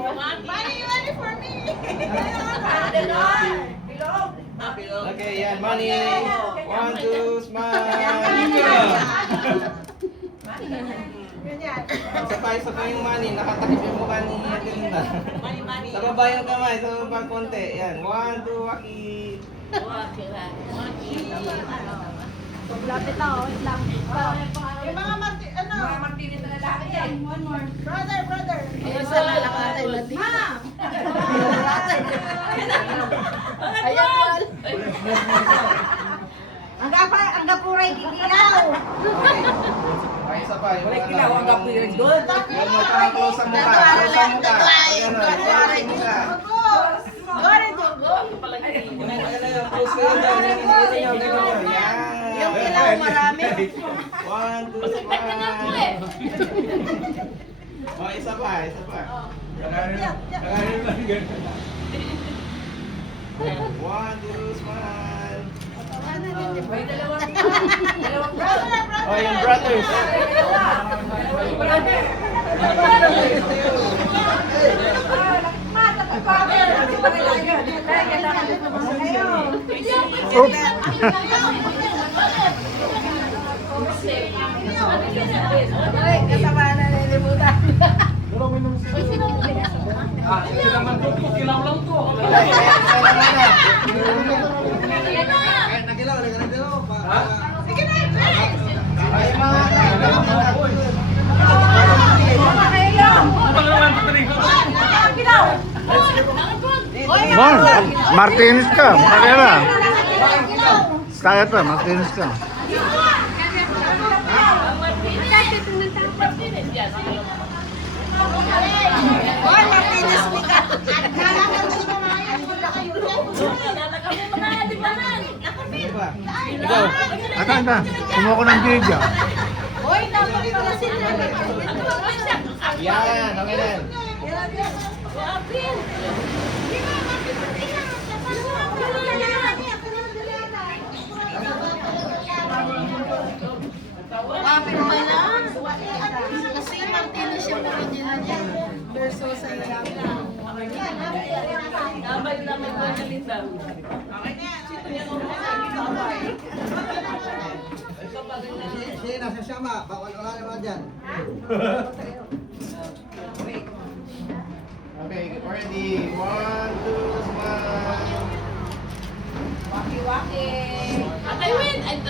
Money for me. Okay, yan, money. 1, 2, smile. Isa pa yung money. Nakatakip yung mukha ni Adelina. Sa baba yung kamay, sa baba konti. Yan, 1, 2, waki. Lapit na, wait lang. Yung mga martini na lalaki yan. One more. Brother. Ayun sa lalaki natin. Ayan. Ang gapuray kikilaw. Ay, isa pa. Yung Wala kilaw ang gapirin doon. Yung magkaka-close ang mukha. Close ang mukha. Ayan, close ang mukha. Close kayo dyan. Yung kilaw marami. 1, 2, smile. Oh, isa pa. 1, 2, smile. Oh, yung brothers. Kasama na nilimutan. Kilaw lang to. Martinez ka. Makera. Kaya pa, Martinez ka. Ikaw. Ata. Sumuko ng Giga. Hoy, dapat pala sila. Yan, okay na. Kapit pa lang. Kasi Martinez yung original niya. Versus sa lalaki. Siya nasa siyama. Bawal wala naman dyan. Okay, ready. 1, 2, smile. Waki-waki. I win!